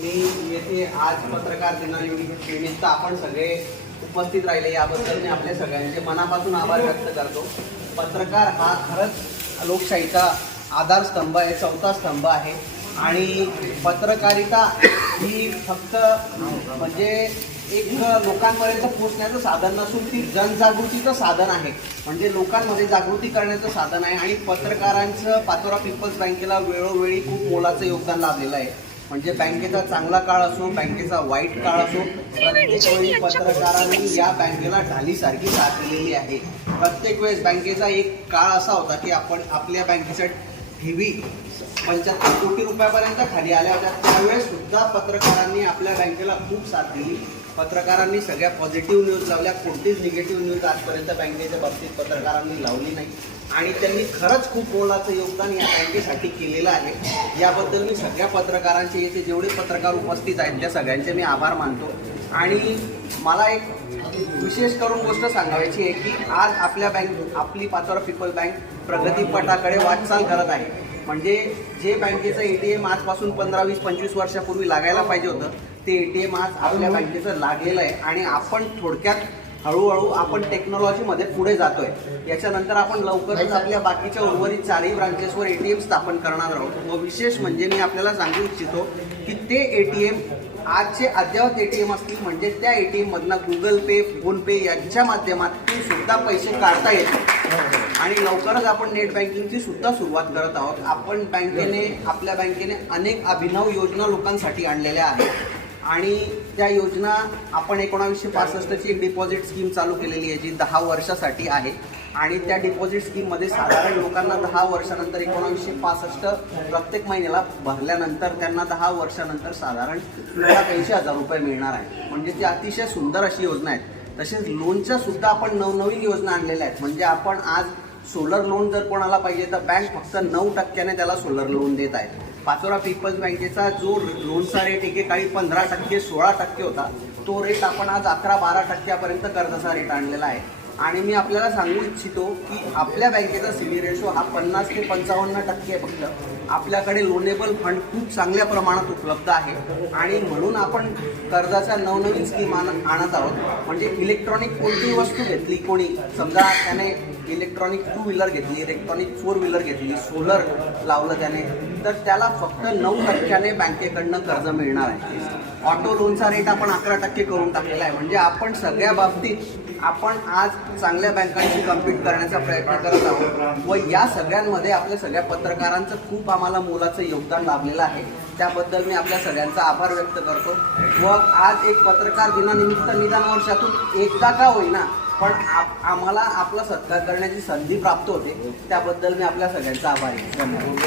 मी येथे आज पत्रकार दिनानिमित्त आपण सगळे उपस्थित राहिले याबद्दल मी आपल्या सगळ्यांचे मनापासून आभार व्यक्त करतो. पत्रकार हा खरंच लोकशाहीचा आधारस्तंभ आहे चौथा स्तंभ आहे. आणि पत्रकारिता ही फक्त म्हणजे एक लोकांपर्यंत पोहोचण्याचं साधन नसून ती जनजागृतीचं साधन आहे. म्हणजे लोकांमध्ये जागृती करण्याचं साधन आहे आणि पत्रकारांचं पाचोरा पीपल्स बँकेला वेळोवेळी खूप मोलाचं योगदान लाभलेलं आहे. म्हणजे बँकेचा चांगला काळ असो बँकेचा वाईट काळ असो प्रत्येक वेळी पत्रकारांनी या बँकेला ढालीसारखी साधलेली आहे. प्रत्येक वेळेस बँकेचा एक काळ असा होता की आपण आपल्या बँकेच्या ठेवी पंच्याहत्तर कोटी रुपयापर्यंत खाली आल्या होत्या. त्यावेळेस सुद्धा पत्रकारांनी आपल्या बँकेला खूप साथ दिली. पत्रकारांनी सगळ्या पॉझिटिव्ह न्यूज लावल्या. कोणतीच निगेटिव्ह न्यूज आजपर्यंत बँकेच्या बाबतीत पत्रकारांनी लावली नाही. आणि त्यांनी खरंच खूप मोलाचं योगदान या बँकेसाठी केलेलं आहे. याबद्दल मी सगळ्या पत्रकारांचे येथे जेवढे पत्रकार उपस्थित आहेत त्या सगळ्यांचे मी आभार मानतो. आणि मला एक विशेष करून गोष्ट सांगायची आहे की आज आपल्या बँक आपली पाचोरा पीपल बँक प्रगतीपटाकडे वाटचाल करत आहे. म्हणजे जे बँकेचं ए टी एम आजपासून पंधरा वीस पंचवीस वर्षापूर्वी लागायला पाहिजे होतं ते ए टी एम आज आपल्या बँकेचं लागलेलं आहे आणि आपण थोडक्यात हळूहळू आपण टेक्नॉलॉजीमध्ये पुढे जातोय. याच्यानंतर आपण लवकरच आपल्या बाकीच्या उर्वरित चारही ब्रांचेसवर ए टी एम स्थापन करणार आहोत. व विशेष म्हणजे मी आपल्याला सांगू इच्छितो की ते ए टी एम आजचे अद्ययावत ए टी एम असतील म्हणजे त्या ए टी एममधनं गुगल पे फोनपे यांच्या माध्यमातून सुद्धा पैसे काढता येतात आणि लवकरच आपण नेट बँकिंगची सुद्धा सुरुवात करत आहोत. आपण बँकेने आपल्या बँकेने अनेक अभिनव योजना लोकांसाठी आणलेल्या आहेत. आणि त्या योजना आपण एकोणावीसशे पासष्टची एक डिपॉझिट स्कीम चालू केलेली आहे जी दहा वर्षासाठी आहे. आणि त्या डिपॉझिट स्कीममध्ये साधारण लोकांना दहा वर्षानंतर एकोणावीसशे पासष्ट प्रत्येक महिन्याला भरल्यानंतर त्यांना दहा वर्षानंतर साधारण लाख ऐंशी हजार रुपये मिळणार आहे. म्हणजे ती अतिशय सुंदर अशी योजना आहे. तसेच लोनच्या सुद्धा आपण नवनवीन योजना आणलेल्या आहेत. म्हणजे आपण आज सोलर लोन जर कोणाला पाहिजे तर बँक फक्त नऊ टक्क्याने त्याला सोलर लोन देत आहे. पाचोरा पीपल्स बँकेचा जो लोनचा रेट एकेकाळी पंधरा टक्के सोळा टक्के होता तो रेट आपण आज अकरा बारा टक्क्यापर्यंत कर्जाचा रेट आणलेला आहे. आणि मी आपल्याला सांगू इच्छितो की आपल्या बँकेचा सिबी रेशो हा पन्नास ते पंचावन्न टक्के आहे फक्त. आपल्याकडे लोनेबल फंड खूप चांगल्या प्रमाणात उपलब्ध आहे. आणि म्हणून आपण कर्जाच्या नवनवीन स्कीम आण आणत आहोत. म्हणजे इलेक्ट्रॉनिक कोणतीही वस्तू घेतली कोणी समजा त्याने इलेक्ट्रॉनिक टू व्हीलर घेतली इलेक्ट्रॉनिक फोर व्हीलर घेतली सोलर लावलं त्याने तर त्याला फक्त नऊ टक्क्याने बँकेकडनं कर्ज मिळणार आहे. ऑटो लोनचा रेट आपण अकरा टक्के करून टाकलेला आहे. म्हणजे आपण सगळ्या बाबतीत आपण आज चांगल्या बँकांशी कम्पीट करण्याचा प्रयत्न करत आहोत व या सगळ्यांमध्ये आपल्या सगळ्या पत्रकारांचं खूप आम्हाला मोलाचं योगदान लाभलेलं आहे. त्याबद्दल मी आपल्या सगळ्यांचा आभार व्यक्त करतो. व आज एक पत्रकार दिनानिमित्त निदान वर्षातून एकदा का होईना पण आप आम्हाला आपला सत्कार करण्याची संधी प्राप्त होते. त्याबद्दल मी आपल्या सगळ्यांचा आभारी आहे. धन्यवाद.